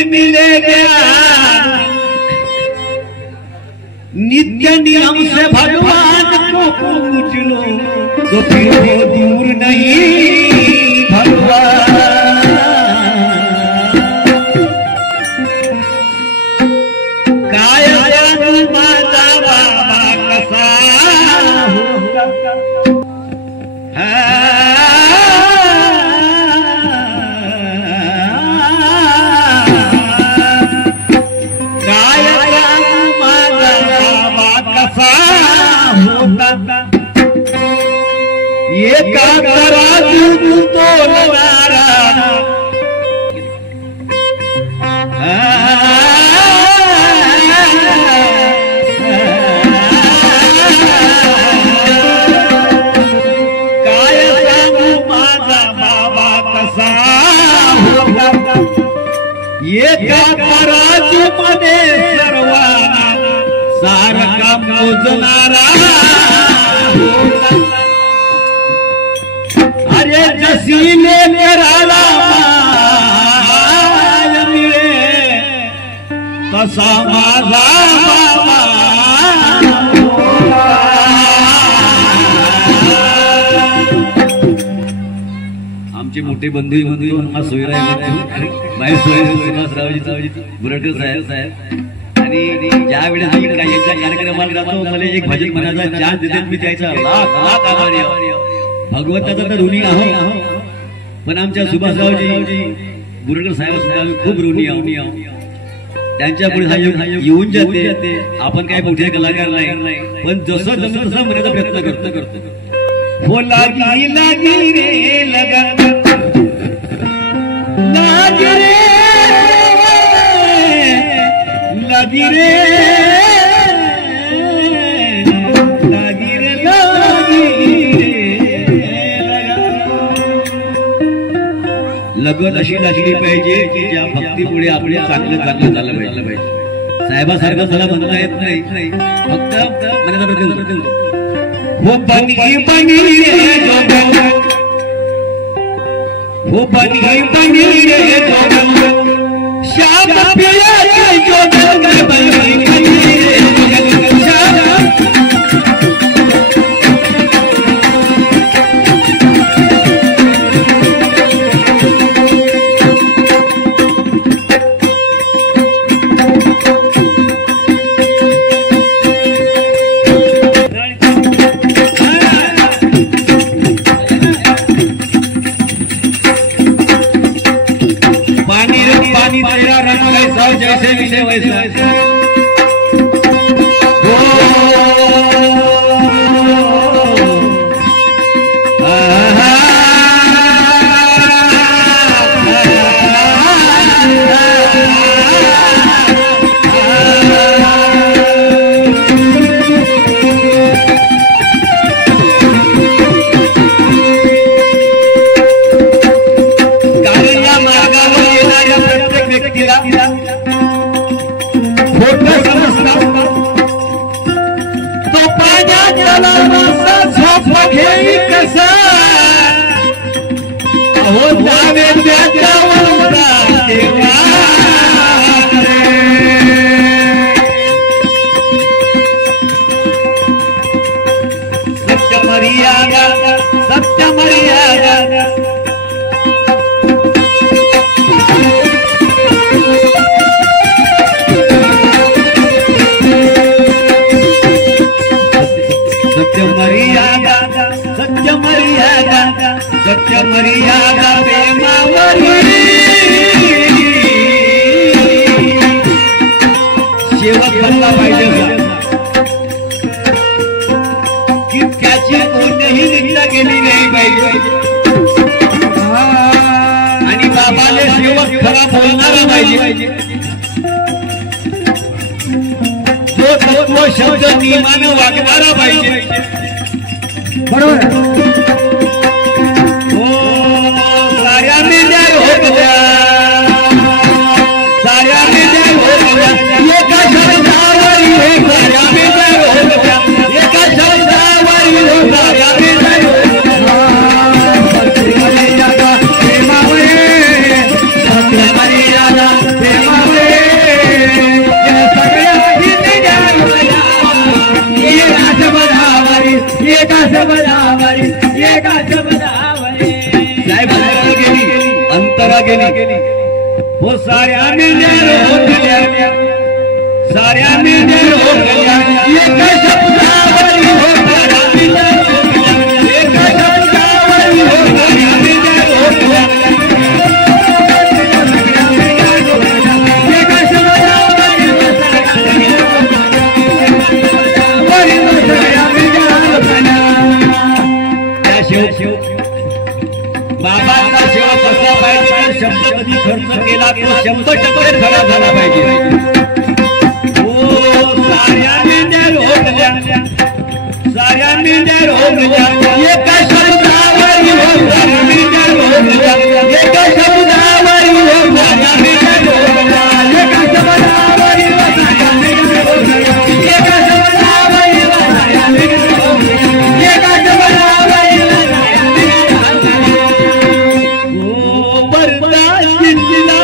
में मिलेगा, नित्य नियम से भगवान को पूछ लो तो फिर वो दूर नहीं भगवान। एका तराजू तोलणारा काय सांगू माझा बाबा कसा होता, एका तराजू मध्ये सर्वांना सारखा मोजणारा होता। अरे जसीने मेराला माय मिळे तसा माझा बाबा। आमचे मोठे बंधू हा सोयराव माझे सुभाषरावजी बुरटकर साहेब आणि ज्या वेळेस मी कार्यक्रमाला जातो मला एक भजन म्हणायचा चान्स देतात, मी त्याचा लाख लाख आभारी आहे। भगवंताचा तर ऋणी आहो, पण आमच्या सुभाषरावजी बुरटकर साहेब खूप ऋणी आहो। त्यांच्या पुढे हा येऊन जाते, आपण काय मोठे कलाकार नाही, पण जसं जमलं तसं म्हणायचा प्रयत्न करतो। हो लागी लागी रे लगन लागी रे लागी रे लागी रे लगन अशी लागली पाहिजे की ज्या भक्तीमुळे आपले चांगलं चांगलं झालं पाहिजे। साहेबासारखं मला म्हणता येत नाही, फक्त मनाचा वो बनी बनी रे जो वो बनी बनी रे जो श्याम पिया के जो बनी बनी रे जैसे मिले वैसे सत्य मर्यादा प्रेमावरी शेवट बनला पाहिजे की त्याची कोणतीही निंदा केली नाही पाहिजे आणि बाबाले शेवट खरा बोलणारा पाहिजे। जो तत्व शब्द नियमानं वागणारा पाहिजे, बरोबर। प्रेमा शब्दावरी एका शब्दावरी एका शब्दावरी साहेब अंतरा गेली हो साऱ्या मेंढ्या रोखल्या साऱ्या मेंढ्या रोखल्या एका शब्दावरी हो साऱ्या मेंढ्या रोखल्या एका शब्दावरी हो साऱ्या मेंढ्या रोखल्या एका शब्दावरी हो साऱ्या मेंढ्या रोखल्या त्या शिव बाबांचा सेवा कसा पाहिजे शब्द कधी खर्च केला तो 100% खरा झाला पाहिजे ओ साऱ्या मेंढ्या रोखल्या साऱ्या मेंढ्या रोखल्या एका शब्दावरी हो साऱ्या मेंढ्या रोखल्या एका शब्दावरी हो साऱ्या मेंढ्या रोखल्या एका शब्दावरी हो साऱ्या मेंढ्या रोखल्या एका शब्दावरी हो साऱ्या मेंढ्या रोखल्या एका शब्दावरी हो साऱ्या मेंढ्या ओ बरदा जिल्हा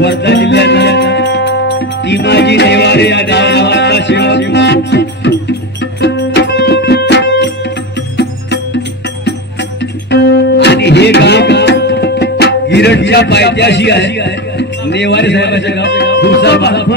वर्धा जिल्ह्यात भीमाजी नेवारे या गावाचा सेवक आणि हे गाव गिरडच्या पायथ्याशी आहे नेवारे साहेबांचे गाव दुसरा भाग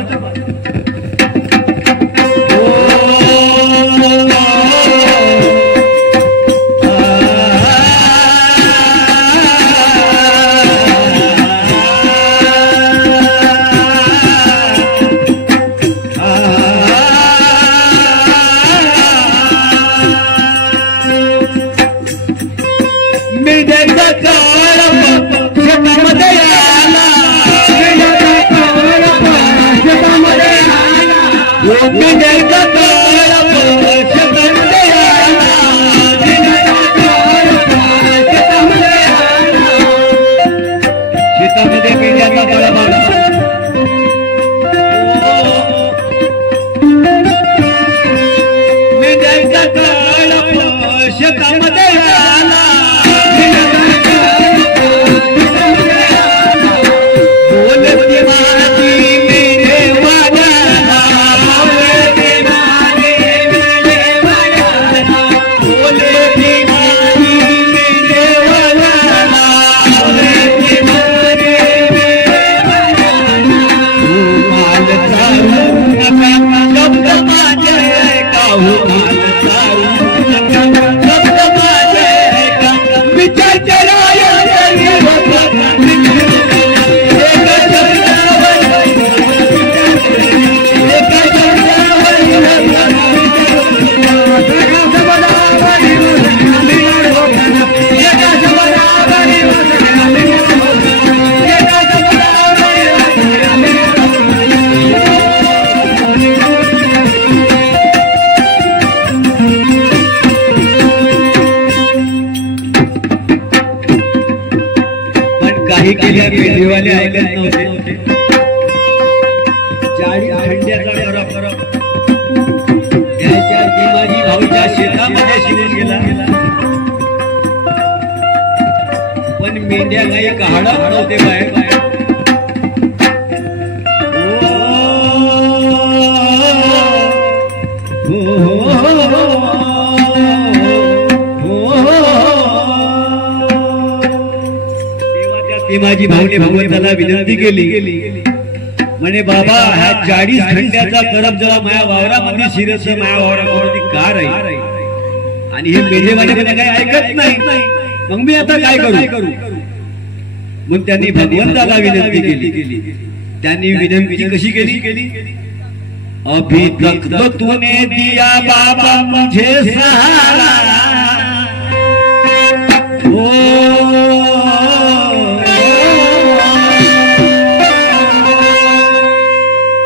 शेतामध्ये आला काही केल्या पेंढीवाले ऐकत नव्हते. 40 खंड्याचा करप त्याच्या देवाजी भाऊच्या शेतामध्ये शिरून गेला. पण मेंढ्या काही काढा नव्हते बाहेर. माझी भाऊने भगवंताला विनंती केली म्हणे बाबा ह्या 40 खंड्याचा करप जेव्हा माया वावरामध्ये शिरत माया वावरामध्ये का राहील आणि हे मेढेवाले म्हणजे काही ऐकत नाही. मग मी आता काय करू. मग त्यांनी भगवंताला विनंती केली. त्यांनी विनंती कशी केली. अभी तक तो तूने दिया बाबा मुझे सहारा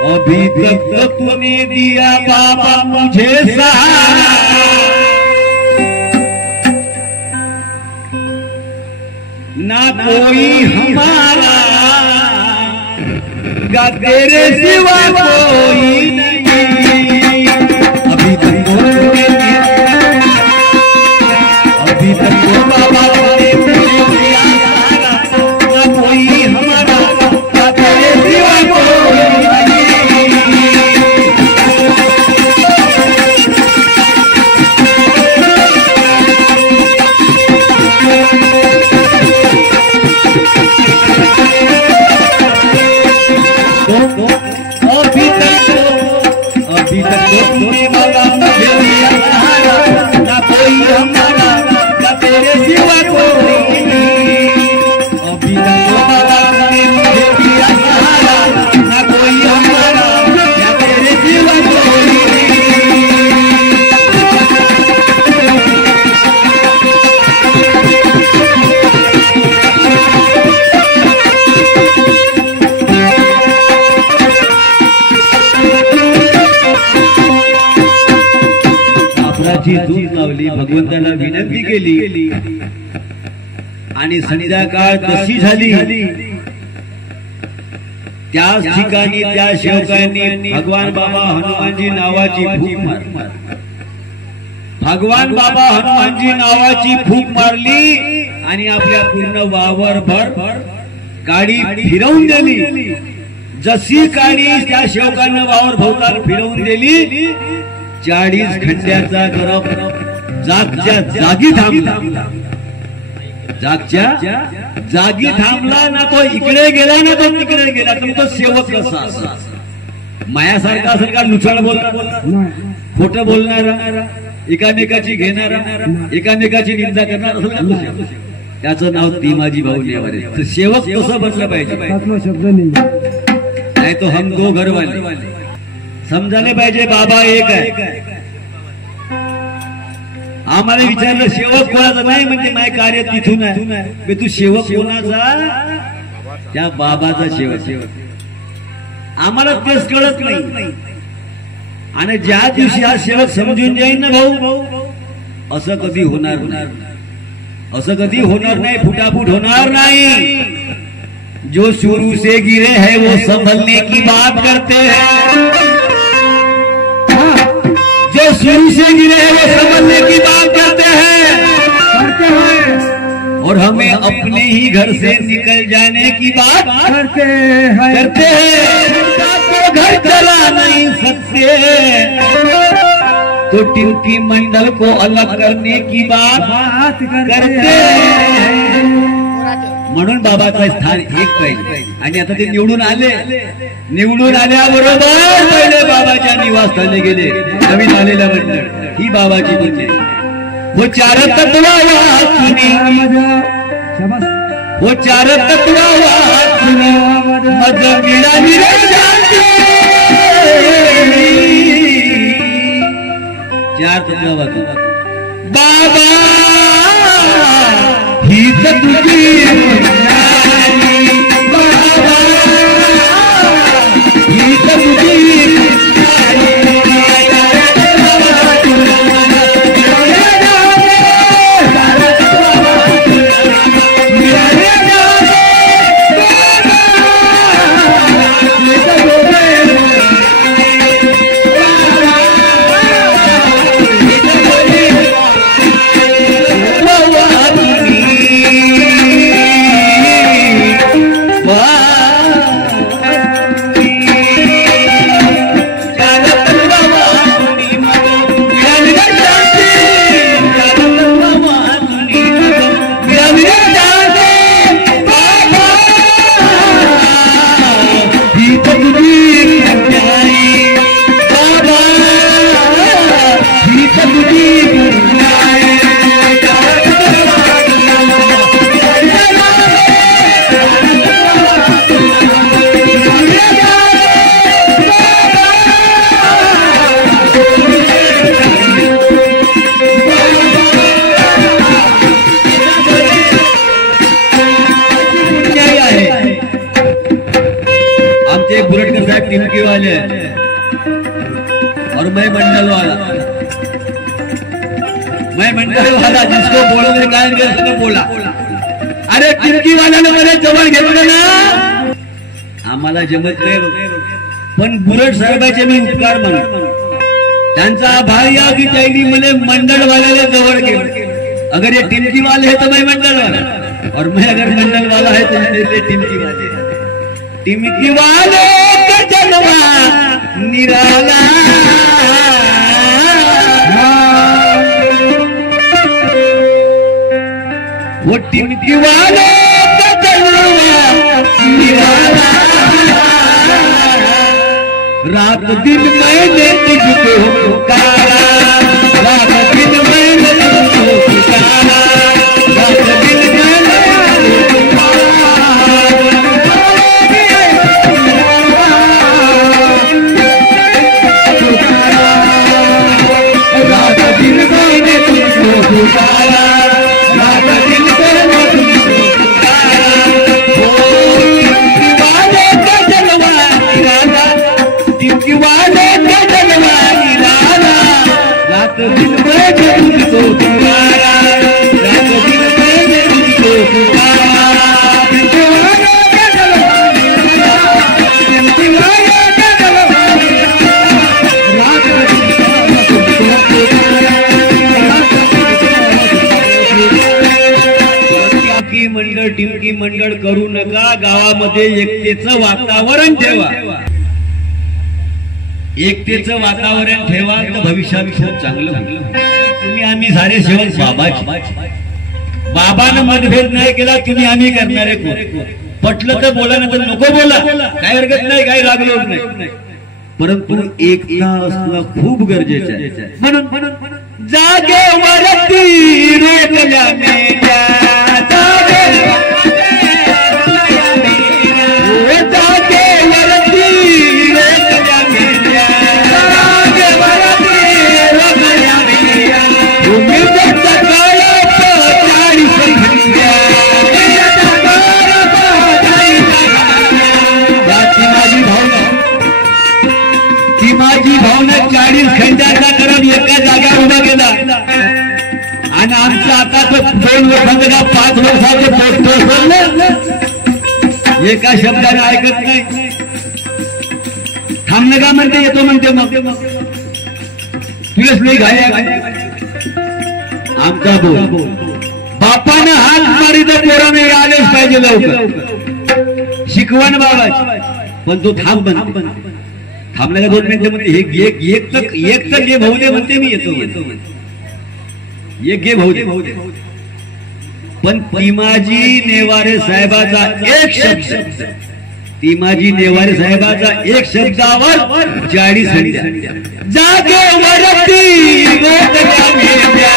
अभी तक तो तूने दिया बाबा मुझे सहारा ना कोई हमारा गा तेरे सिवा कोई नहीं. अभी तक अभी तक बाबा ने मुझे दिया सहारा ना कोई हमारा गा तेरे सिवा कोई दूध लावली. भगवंताला विनंती केली आणि संध्याकाळ तशी झाली. त्याच ठिकाणी त्या सेवकांनी भगवान बाबा हनुमानजी नावाची फूक मारली. भगवान बाबा हनुमानजी नावाची फूक मारली आणि आपल्या पूर्ण वावरभर गाडी फिरवून दिली. जशी गाडी त्या सेवकांना वावर भोवताल फिरवून दिली 40 खंड्याचा करप जागच्या जागी थांबला. जागच्या जागी थांबला ना तो इकडे गेला ना तो तिकडे गेला. तर तो सेवक कसा असा मायासारखा असेल का लुचाळ बोलणारा खोटं बोलणारा एकामेकाची घेणारा एकामेकाची निंदा करणारा असेल त्याचं नाव तीमाजी भाऊ नेवारे. सेवक कसं बनलं पाहिजे नाही तो हम दो घरवाले समजायला पाहिजे बाबा एक आहे. आम्हाला विचारलं सेवक कोणाचा नाही म्हणजे माझे कार्य तिथून आहे. तू सेवक कोणाचा त्या बाबाचा सेवक आम्हाला तेच कळत नाही. आणि ज्या दिवशी हा सेवक समजून जाईल ना भाऊ असं कधी होणार असं कधी होणार नाही. फुटाफूट होणार नाही. जो शुरू से गिरे हैं वो संभलने की बात करते हैं. जो शुरू से गिरे हैं वो संभलने की बात करते हैं और हमें अपने ही घर से निकल जाने की बात करते हैं. तो घर चला नहीं सकते तो टिंकी मंडल को अलग करने की बात करते हैं. म्हणून बाबाचं स्थान एक पाहिजे. आणि आता ते निवडून आल्याबरोबर पहिले बाबाच्या निवासस्थानी गेले. नवीन आलेल्या मंडळ ही बाबाची बुद्धी. वो चार तत्वा वो चार तत्वा मज मिळाली चार तत्वा बाबा ही तुझी बाबा ही तुझी ये बुरटकर साहब टिमकी वाले हैं और मैं मंडल वाला जिसको बोलने का उसने बोला अरे टिमकी वाल्याने मला जवळ घेतलं ना आम्हाला जमत नाही पण बुरट साहेबाचे मी उपकार मानतो त्यांचा आभार या की त्यांनी मला मंडलवाल्याला जवळ घेतलं अगर ये टिमकी वाले है तो मैं मंडल वाला और मैं अगर मंडल वाला है तो मेरे टिमकी वाले का जलवा निराला वो टिमकी वाले का जलवा निराला रात दिन मैंने तुझको पुकारा रात दिन मैंने तुझको पुकारा रात दिन मैंने तुझको पुकारा रात दिन मैंने तुझको पुकारा रात दिन मैंने तुझको पुकारा वाले का जलवा निराला टिमकी वाले का जलवा निराला रात दिन मैंने तुझको पुकारा रात दिन मैंने तुझको पुकारा टिमकी वाले का जलवा निराला टिमकी वाले का जलवा निराला रात दिन मैंने तुझको पुकारा टिमकी मंडळ टिमकी मंडळ करू नका गावामध्ये एकतेचं वातावरण ठेवा एकतेचं वातावरण ठेवा तर भविष्यात खूप चांगलं तुम्ही आम्ही सारे सेवक बाबानं मतभेद नाही केला तुम्ही आम्ही करणारे कोण पटलं तर बोला नाही तर नको बोला काय हरकत नाही काही लागलो नाही परंतु एकता असणं खूप गरजेचं आहे म्हणून जागेवरती रोकल्या मेल्या माझी भावना 40 खंडाचा करत एका जागा उभा केला आणि आमचं आता 2 वर्षांचा 5 वर्षाचे पोस्ट एका शब्दाने ऐकत नाही थांबणं का म्हणते येतो म्हणते मग तुलाच नाही घाया आमचा बोल बापानं हात मारी तर पोराने आलेच पाहिजे लवकर शिकवण बाबा पण तो थांब थांबण्याला 2 मिनिटं म्हणते एक तर घे भाऊ दे म्हणते मी येतो एक घे भाऊ दे पण तिमाजी नेवारे साहेबाचा एक शब्द तिमाजी नेवारे साहेबाचा एक शब्दावर 40 हंड्या जागेवरती रोकल्या मेल्या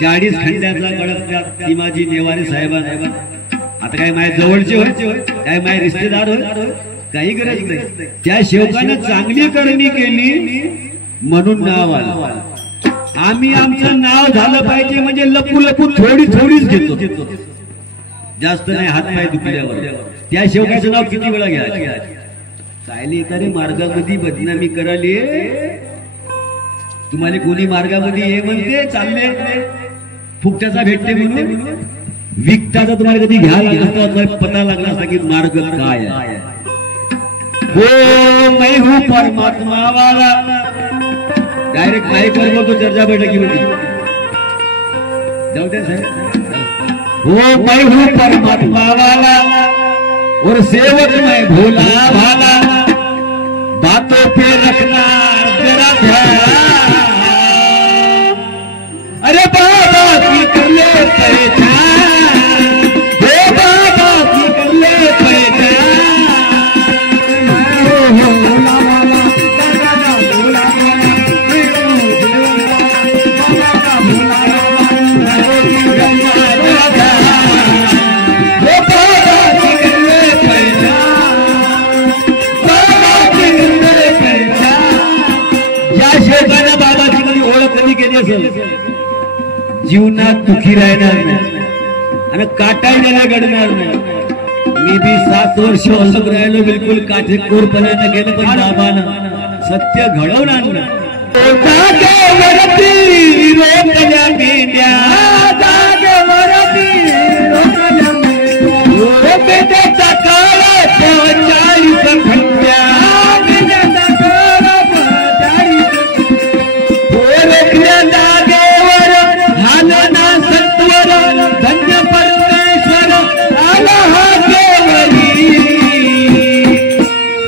चाळीस खंड्याचा गडप तिमाजी नेवारे साहेबांना आता काय माझ्या जवळचे होय काय माझे रिश्तेदार होय काही गरज नाही त्या सेवकानं चांगली करणी केली म्हणून नाव आलं आम्ही आमचं नाव झालं पाहिजे म्हणजे लपू लपू थोडीच घेतो जास्त नाही हातपाय दुखल्यावर त्या सेवकाचं नाव किती वेळा घ्या कायले एखादी मार्गामध्ये बदनामी कराली तुम्हाला कोणी मार्गामध्ये हे म्हणते चालले फुकट्याचा भेटते म्हणून विकता निष्ठाचा तुम्हाला कधी घ्याल असता पता लागला असता की मार्ग काय आहे. हो मैं हूँ परमात्मा वाला, डायरेक्ट माईक वर बोलतो चर्चा बैठकीमध्ये. जाऊ द्या साहेब. हो मैं हूँ परमात्मा वाला और सेवक मैं भोला भाला, बातों पे रखना जरा ध्यान. अरे बाबा की कर ले पहचान, हे बाबा की कर ले पहचान. जीवनात दुखी राहणार नाही आणि काटाळलेला घडणार नाही. मी बी 7 वर्ष अलग राहिलो, बिलकुल काटेकोरपणानं गेलं, पण बाबानं सत्य घडवून आणलं. जागेवरती रोकल्या मेंढ्या, जागेवरती रोकल्या मेंढ्या, मेंढ्याचा काळा 40 खंड्या, मेंढ्याचा काळा 40 रोकल्या जागेवर हालना सत्वर, धन्य परमेश्वर आला हा केवरी.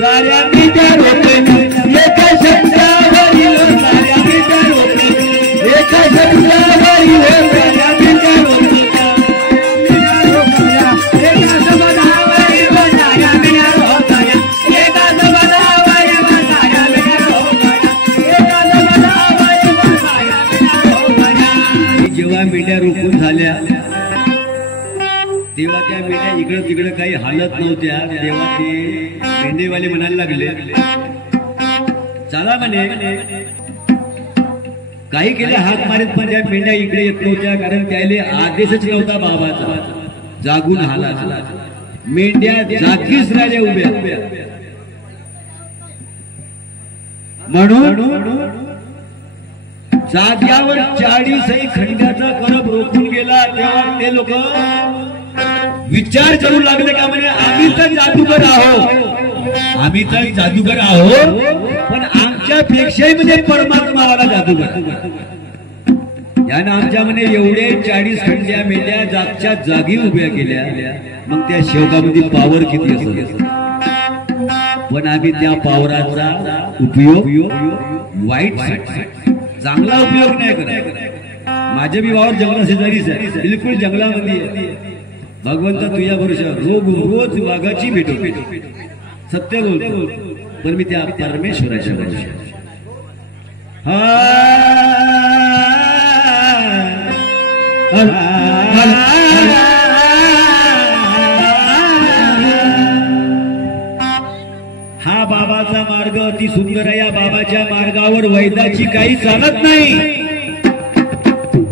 साऱ्या निजा रोकल्या एका शब्दावरील, साऱ्या निजा रोकल्या एका शब्दावरील, साऱ्या निजा रोकल्या एका शब्दावरील, साऱ्या निजा रोकल्या एका शब्दावरील, साऱ्या निजा रोकल्या एका शब्दावरील, साऱ्या निजा रोकल्या. जेव्हा मेंढ्या रोखून झाल्या तेव्हा त्या मेंढ्या इकडं तिकडं काही हालत नव्हत्या. तेव्हा ते मेंढेवाले म्हणायला लागले, चला म्हणे. काही केले हाक मारत, पण त्या मेंढ्या इकडे येत नव्हत्या, कारण त्याले आदेशच नव्हता बाबाचा. जागून हाला मेंढ्या जागीच राहिल्या उभ्या. म्हणून जाग्यावर 40 खंड्याचा करप रोखून गेला. तेव्हा ते लोक विचार करू लागले का म्हणे आम्ही तर जादूगर आहोत, आम्ही तर जादूगर आहोत, पण आमच्यापेक्षाही म्हणजे परमात्मावाला जादूगर. यानं आमच्या म्हणे एवढे 40 खंड्या मेंढ्या जागच्या जागी उभ्या केल्या. मग त्या शेवकामध्ये पावर किती असेल, पण आम्ही त्या पावराचा उपयोग वाईट, चांगला उपयोग नाही करत. माझे बी वावर जंगला शेजारीच आहे, बिलकुल जंगलामध्ये. भगवंत तुझ्या भरोशा रोज वाघाची भेट होते, सत्य बोलतो, पण मी त्या परमेश्वराच्या भरोशा. हा बाबाचा मार्ग अति सुंदर आहे. या बाबाच्या मार्गावर वैदाची काही चालत नाही,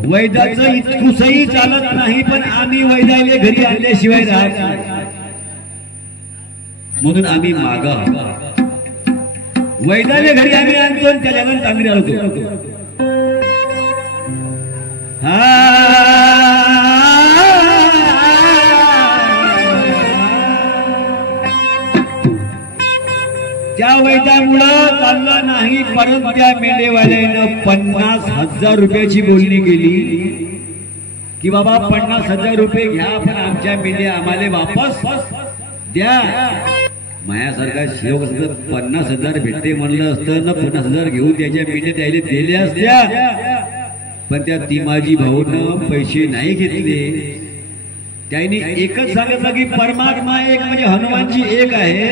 वैदाचं इतकुसही चालत नाही, पण आम्ही वैदाले घरी आणल्याशिवाय राहत नाही. म्हणून आम्ही मागा वैदाले घरी आम्ही आणतो आणि त्याला चांगले आणतो. त्या वैद्यामुळं चाललं नाही, परंतु त्या मेंढेवाल्यानं 50,000 रुपयाची बोलणी केली की बाबा 50,000 रुपये घ्या, पण आमच्या मेंढ्या आम्हाला वापस द्या. माझ्यासारखा शेवक 50,000 भेटते म्हणलं असतं ना, 50,000 घेऊन त्याच्या मेंढ्या त्याला दिल्या असत्या, पण त्या तिमाजी भाऊनं पैसे नाही घेतले. त्यांनी एकच सांगितलं की परमात्मा एक म्हणजे हनुमानजी एक आहे,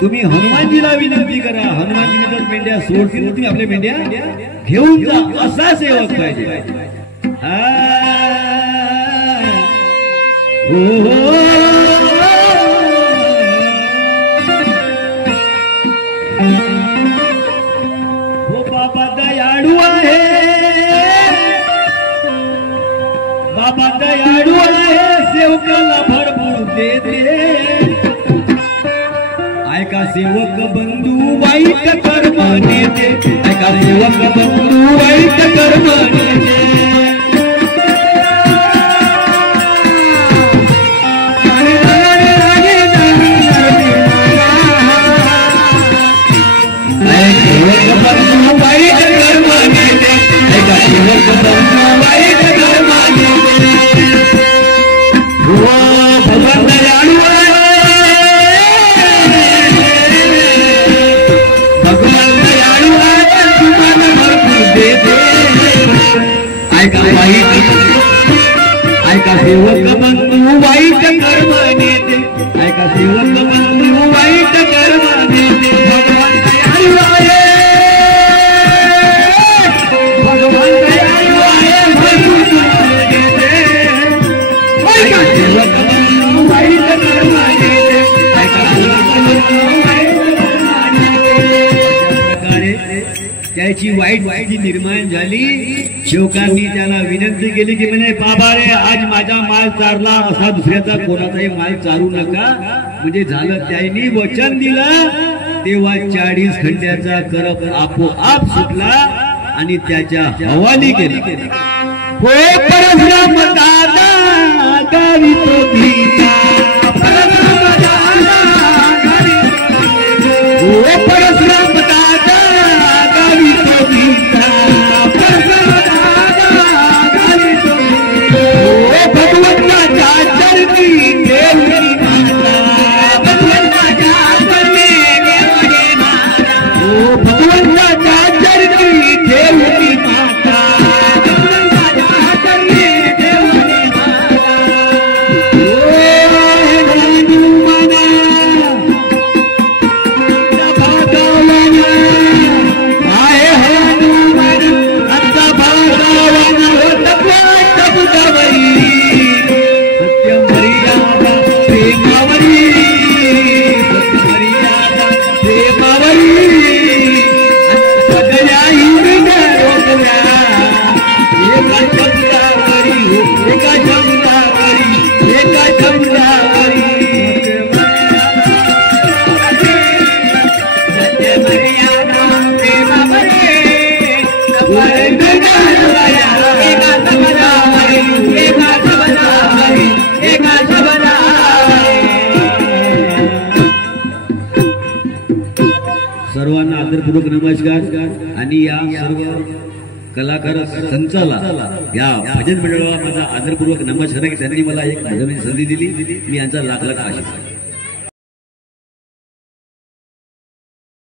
तुम्ही हनुमानजीला विनंती करा, हनुमानजी तर मेंढ्या सोडतील, तुम्ही आपल्या मेंढ्या घेऊन जा. असा सेवक पाहिजे. हो बाबा दयाळू आहे, बाबा दयाळू आहे, सेवकाला भरपूर देते. ऐका सेवक बंधू वाईट कर्म नेते, ऐका सेवक बंधू वाईट कर्म नेते. ऐका सेवक बंधू वाईट कर्म नेते ऐका सेवक बंधू वाईट कर्म नेते भगवान दयाळू आहे भगवान दयाळू आहे भरपूर देते ऐका सेवक बंधू वाईट कर्म नेते ऐका सेवक बंधू वाईट कर्म नेते त्याची वाईट स्थिती निर्माण झाली शेवकांनी त्याला विनंती केली की म्हणे बाबा रे आज माझा माल चारला असा दुसऱ्याचा कोणाचाही माल चारू नका म्हणजे झालं त्यांनी वचन दिलं तेव्हा 40 खंड्याचा करप आपोआप सुटला आणि त्याच्या हवाली केली हो परशुराम दादा गावी तो भीता परशुराम दादा गावी हो परशुराम दादा गावी तो भीता परशुराम दादा गावी तो हो भगवंताच्या चरणी देवनी माता भगवंताच्या चरणी देवनी माता हो भगवंताच्या चरणी देवनी माता सर्वांना आदरपूर्वक नमस्कार आणि या सर्व कलाकार संचाला या भजन मंडळाला माझा आदरपूर्वक नमस्कार की त्यांनी मला एक भजनाची संधी दिली मी यांचा लाख लाख आशीर्वाद